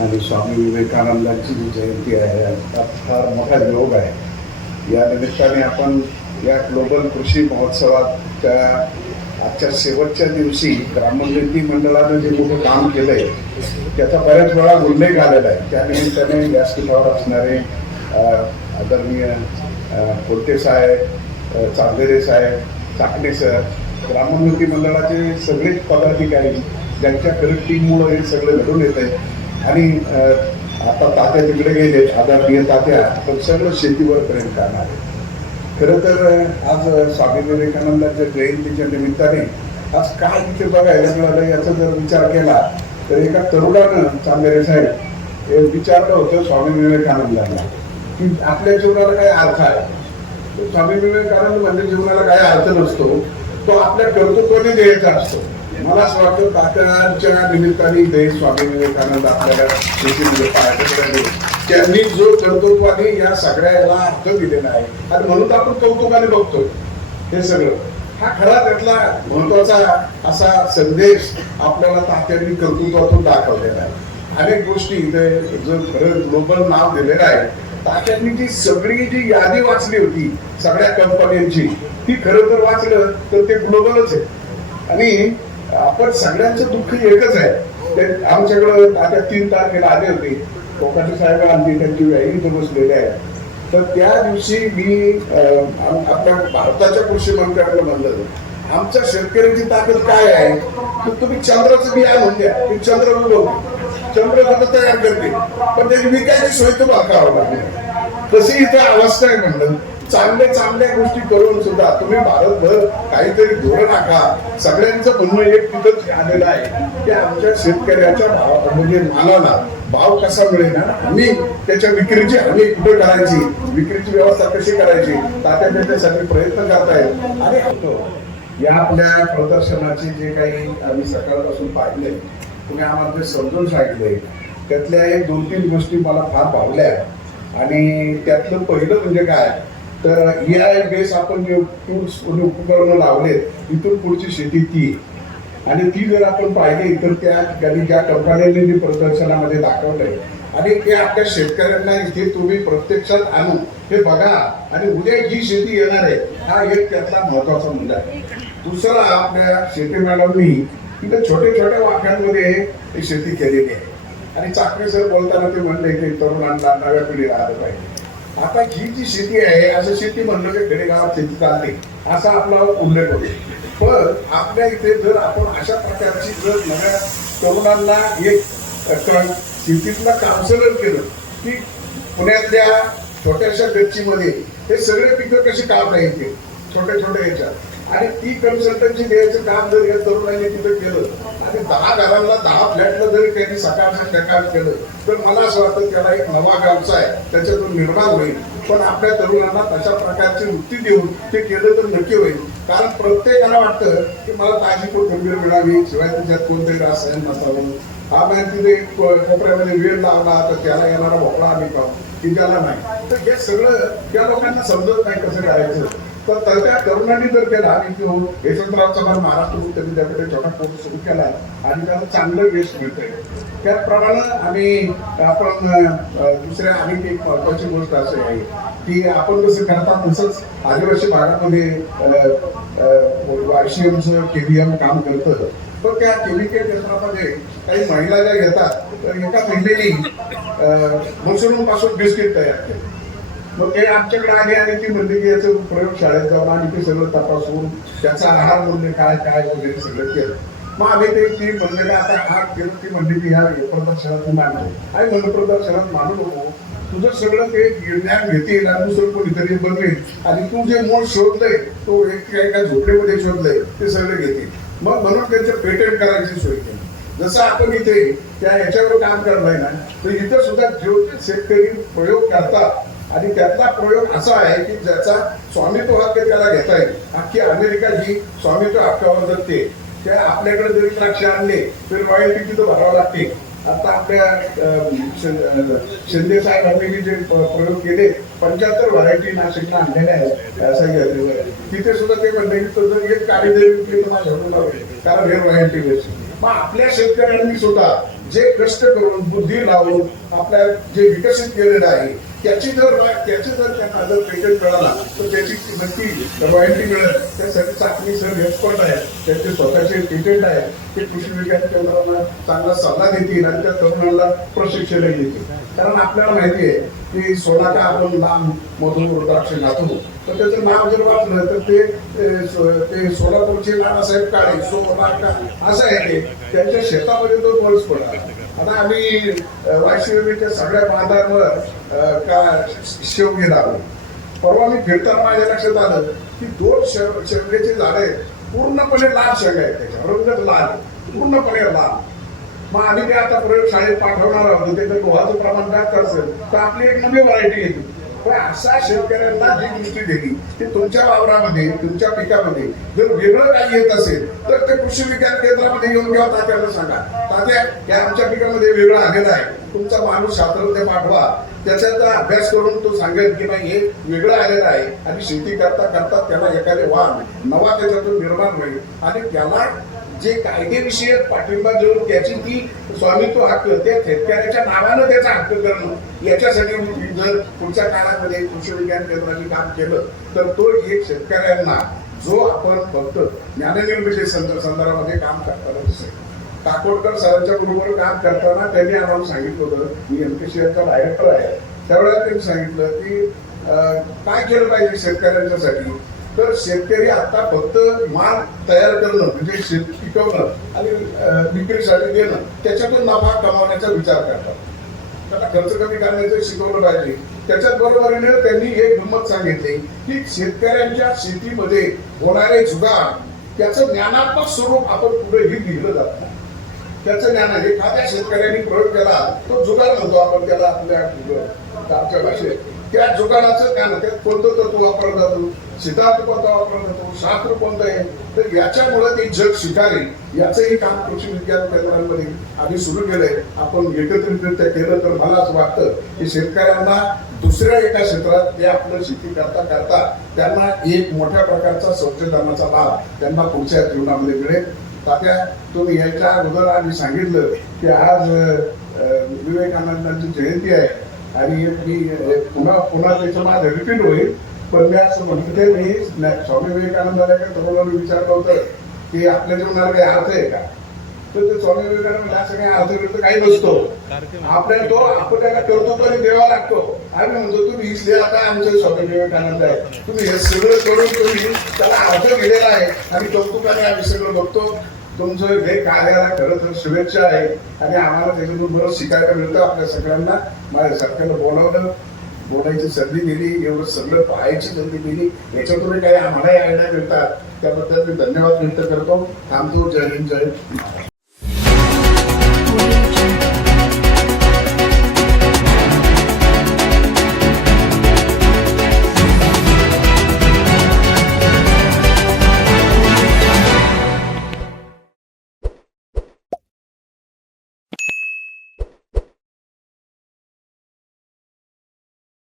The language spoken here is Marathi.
आणि स्वामी विवेकानंदांची जी जयंती आहे हा फार मोठा योग आहे. या निमित्ताने आपण या ग्लोबल कृषी महोत्सवाच्या आजच्या शेवटच्या दिवशी ग्रामोन्नती मंडळानं जे मोठं काम केलंय त्याचा बऱ्याच वेळा उल्लेख आलेला आहे. त्या निमित्ताने व्यासपीठावर असणारे आदरणीय अ, कोलते साहेब चांदेरे साहेब चाकणे सर ग्रामोन्नती मंडळाचे सगळेच पदाधिकारी ज्यांच्या टीममुळे हे सगळं घडून येत आहे आणि आता तात्या तिकडे गेले आदरणीय तात्या पण सगळं शेतीवर प्रेम करणार आहे. खरं तर आज स्वामी विवेकानंदांच्या जयंतीच्या निमित्ताने आज काय तिथे बघायला मिळालं याचा जर विचार केला तर एका तरुणानं चांदेरे साहेब हे विचारलं होतं स्वामी विवेकानंदांना की आपल्या जीवनाला काय अर्थ आहे? स्वामी विवेकानंद म्हणजे जीवनाला काय अर्थ नसतो. तो आपल्या कर्तृत्वाने द्यायचा असतो. मला असं वाटतं तात्यांच्या निमित्ताने दे स्वामी विवेकानंद आपल्याला त्यांनी जो कर्तृत्वाने या सगळ्याला अर्थ दिलेला आहे आणि म्हणून आपण कौतुकाने बघतोय. हे सगळं. हा खरा त्यातला महत्त्वाचा असा संदेश आपल्याला तात्यांनी कर्तृत्वातून दाखवलेला आहे. अनेक गोष्टी इथे जर खरं ग्लोबल नाव दिलेलं आहे तात्यांनी जी सगळी जी यादी वाचली होती सगळ्या कंपन्यांची ती खरं तर वाचलं तर ते ग्लोबलच आहे. आणि आपण सगळ्यांचं दुःख एकच आहे. ते आमच्याकडं आता तीन तारखेला आले होते. कोकाटे साहेब आमची त्यांची व्याही इथं बसलेले आहे. तर त्या दिवशी मी आपल्या भारताच्या कृषी मंत्र्यांना म्हणलं आमच्या शेतकऱ्याची ताकद काय आहे? तर तुम्ही चंद्राचं बी आणून द्या. तुम्ही चंद्र उगवतो. चंद्र आता तयार करते. पण त्याची विकायची सोय तुम्हाला करावं लागते. तशी इथं अवस्था आहे म्हणलं. चांगल्या चांगल्या गोष्टी करून सुद्धा तुम्ही भारतभर काहीतरी धोरण आखा सगळ्यांचं म्हणणं एक तिथंच आलेलं आहे की आमच्या शेतकऱ्याच्या भाव म्हणजे मालाला भाव कसा मिळेल ना आम्ही त्याच्या विक्रीची हमी कुठे करायची? विक्रीची व्यवस्था कशी करायची? तात्या त्याच्यासाठी प्रयत्न करतायत. आणि या आपल्या प्रदर्शनाचे जे काही आम्ही सकाळपासून पाहिले तुम्ही आम्हाला समजून सांगितले त्यातल्या एक दोन तीन गोष्टी मला फार भावल्या. आणि त्यातलं पहिलं म्हणजे काय? तर ए आय बेस आपण जे टूल्स म्हणजे उपकरणं लावलेत इथून पुढची शेती ती. आणि ती जर आपण पाहिली तर त्या ठिकाणी ज्या कंपन्यांनी जे प्रदर्शनामध्ये दाखवलंय आणि ते आपल्या शेतकऱ्यांना इथे तुम्ही प्रत्यक्षात आणून हे बघा. आणि उद्या जी शेती येणार आहे हा एक त्यातला महत्त्वाचा मुद्दा आहे. दुसरा आपल्या शेती मॅडमनी तिथे छोट्या छोट्या वाक्यांमध्ये ही शेती केलेली आहे. आणि चाकरी सर बोलताना ते म्हणले की तरुणांना नव्या पिढीला आलं पाहिजे. आता ही जी शेती आहे असं शेती म्हणलं की खेडेगावात शेती चालते असा आपला उल्लेख होतो. पण आपल्या इथे जर आपण अशा प्रकारची जर नव्या तरुणांना एक शेतीतलं काउन्सलर केलं की पुण्यातल्या छोट्याशा गच्चीमध्ये हे सगळे पिकं कशी काढता येतील? छोट्या छोट्या याच्यात आणि ती कन्सल्टन्सी द्यायचं काम जर या तरुणांनी तिथे केलं आणि दहा घरांना दहा फ्लॅटला जरी त्यांनी सकाळचं सकाळ केलं तर मला असं वाटतं त्याला एक नवा व्यवसाय त्याच्यातून निर्माण होईल. पण आपल्या तरुणांना तशा प्रकारची वृत्ती देऊन ते केलं तर नक्की होईल. कारण प्रत्येकाला वाटतं की मला ताजी गंभीर मिळावी शिवाय त्याच्यात कोणतरी रासायन नसावं. हा मॅन तिथे को- कोपऱ्यामध्ये वेळ लावला तर त्याला येणारा भोपळा आम्ही पाहू. की त्याला नाही. तर हे सगळं त्या लोकांना समजत नाही कसं करायचं. तर तर त्या तरुणांनी जर केला आणि तो यशवंतराव चव्हाण महाराष्ट्र मुक्त विद्यापीठ छोटा कोर्स सुरू केला आणि त्याला चांगलं यश मिळतंय. त्याचप्रमाणे आम्ही आपण दुसऱ्या आणि एक महत्वाची गोष्ट अशी आहे की आपण जसं करता तसंच आदिवासी भागामध्ये आयसीएमचं केव्हीएम काम करतं. पण त्या केमिकल क्षेत्रामध्ये काही महिला ज्या घेतात तर एका महिलेने मशरूमपासून बिस्किट तयार केलं. मग ते आमच्याकडे आले आणि ती म्हणले की याचं प्रयोग शाळेत जाऊन आणि ते सगळं तपासून त्याचा आहार बोलणे काय काय वगैरे सगळं केलं. मग आम्ही ते ती म्हणले का आता हा केलं ती म्हणली की ह्या प्रदर्शनात मांडतो आणि म्हणून प्रदर्शनात मांडू नको. तुझं सगळं ते ज्ञान घेतील आणि दुसरं कोणीतरी बनवेल. आणि तू जे मूळ शोधलंय तो एक एका झोपडेमध्ये शोधलंय ते सगळं घेतील. मग म्हणून त्यांचं पेटेंट करायची सोय केली. जसं आपण इथे त्या याच्यावर काम करणार ना तर इथं सुद्धा जे शेतकरी प्रयोग करतात. आणि त्यातला प्रयोग असा आहे की ज्याचा स्वामित्व हक्क त्याला घेता येईल अख्खी अमेरिका जी स्वामित्व हक्कावर जगते त्या आपल्याकडे जरी द्राक्ष आणले तर रॉयल्टी तिथं भरावं लागते आता आपल्या शिंदेसाहेब शे- शिंदे साहेबांनी जे प्रयोग केले पंच्याहत्तर व्हरायटी नाशिकला आणलेल्या आहेत असं आहे. तिथे सुद्धा ते म्हणते की तो जर एक काळी जरी विकली तर माझ्याकडून लावेल. कारण हे रॉयल्टी बेस मग आपल्या शेतकऱ्यांनी सुद्धा जे कष्ट करून बुद्धी लावून आपल्या जे विकसित केलेलं आहे त्याची जर त्याची जर त्यांना जर पेटंट मिळाला तर त्याची नक्की रॉयल्टी मिळेल. त्यासाठी चाचणी सर एक्सपर्ट आहेत. त्यांचे स्वतःचे पेटंट आहे ते कृषी विज्ञान केंद्रांना चांगला सल्ला देतील आणि त्या तरुणांना प्रशिक्षणही देतील. कारण आपल्याला माहिती आहे की सोनाका आपण लांब मधून द्राक्ष घातो तर त्याचं नाव जर वाचलं तर ते ते सोलापूरचे नानासाहेब काळे सोनाका असं आहे ते. त्यांच्या शेतामध्ये तो वर्ष पडला आता आम्ही वाशिवच्या सगळ्या बांधांवर का शेव घेत आहोत. परवा मी फिरताना माझ्या लक्षात आलं की दोन शेव शेवग्याची झाडे पूर्णपणे लाल शेवगा आहेत त्याच्या. रंगच लाल पूर्णपणे लाल. मग आम्ही ते आता प्रयोगशाळेत पाठवणार आहोत. त्याचं गोहाचं प्रमाण जास्त असेल तर आपली एक नवी व्हरायटी येते पण अशा शेतकऱ्यांना जी दृष्टी दिली की तुमच्या वावरामध्ये तुमच्या पिकामध्ये जर वेगळं काही येत असेल तर ते कृषी विज्ञान केंद्रामध्ये येऊन किंवा तात्याला सांगा. तात्या या आमच्या पिकामध्ये वेगळं आलेलं आहे. तुमचा माणूस शास्त्रज्ञ पाठवा. त्याच्याचा अभ्यास करून तो सांगेल की नाही हे वेगळं आलेलं आहे. आणि शेती करता करता त्याला एखादे वाण नवा त्याच्यातून निर्माण होईल. आणि त्याला जे कायदेविषयक पाठिंबा देऊन त्याची ती स्वामित्व हक्क त्या शेतकऱ्याच्या नावानं त्याचा हक्क करणं याच्यासाठी जर पुढच्या काळामध्ये कृषी विज्ञान केंद्राने काम केलं तर तो एक शेतकऱ्यांना जो आपण फक्त ज्ञाननिर्मिती संदर्भामध्ये काम करताना दिसेल काकोडकर सरांच्या बरोबर काम करताना त्यांनी आम्हाला सांगितलं होतं मी एमपीसीएलचा डायरेक्टर आहे. त्यावेळेला त्यांनी सांगितलं की काय केलं पाहिजे शेतकऱ्यांच्यासाठी? तर शेतकरी आता फक्त माल तयार करणं म्हणजे शेत पिकवणं आणि विक्रीसाठी देणं त्याच्यातून नफा कमावण्याचा विचार करतात. त्यांना खर्च कमी करण्याचं शिकवलं पाहिजे. त्याच्याच बरोबरीने त्यांनी एक गंमत सांगितली की शेतकऱ्यांच्या शेतीमध्ये होणारे जुगार त्याचं ज्ञानात्मक स्वरूप आपण पुढेही लिहिलं जात नाही. त्याचं ज्ञान एखाद्या शेतकऱ्यांनी प्रयोग केला तो जुगार म्हणतो आपण त्याला आपल्या आमच्या भाषेत. त्या जुगाडाचं ज्ञान त्यात कोणतं तत्व वापरलं जातो? सिद्धार्थ कोणता वापरला जातो? शास्त्र कोणतं आहे? तर याच्यामुळे ते जग स्वीकारेल. याचंही काम कृषी विज्ञान केंद्रांमध्ये आम्ही सुरू केलंय. आपण एकत्रितरित्या केलं तर मला असं वाटतं की शेतकऱ्यांना दुसऱ्या एका क्षेत्रात ते आपलं शेती करता करता त्यांना एक मोठ्या प्रकारचा संशोधनाचा लाभ त्यांना पुढच्या जीवनामध्ये मिळेल. तात्या तुम्ही याच्या अगोदर आम्ही सांगितलं की आज विवेकानंदांची जयंती आहे. आणि मी अं, पुन्हा पुन्हा त्याचं माझं रिपीट होईल. पण मी असं म्हणते मी स्नॅ- स्वामी विवेकानंदाला एका तरुणाला विचारलं होतं की आपल्या जीवनाला काही अर्थ आहे का? तर ते स्वामी विवेकानंद असं काही अर्थ बिर्थ काही नसतो. आपल्या तो आपण त्याला करतो तरी देवा लागतो. आम्ही म्हणतो तुम्ही इसले आता आमचे स्वामी विवेकानंद आहे तुम्ही हे सगळं करून तुम्ही त्याला अर्थ दिलेला आहे. आणि कौतुकाने आम्ही सगळं बघतो. तुमचं हे कार्याला खरं तर शुभेच्छा आहे. आणि आम्हाला त्याच्यातून बरंच शिकायला मिळतं. आपल्या सगळ्यांना माझ्या सरकारला बोलावलं. बोलायची संधी दिली. एवढं सगळं पाहायची संधी दिली. याच्यातून काही आम्हालाही आयडिया मिळतात. त्याबद्दल मी धन्यवाद व्यक्त करतो. थांबतो. जय हिंद जय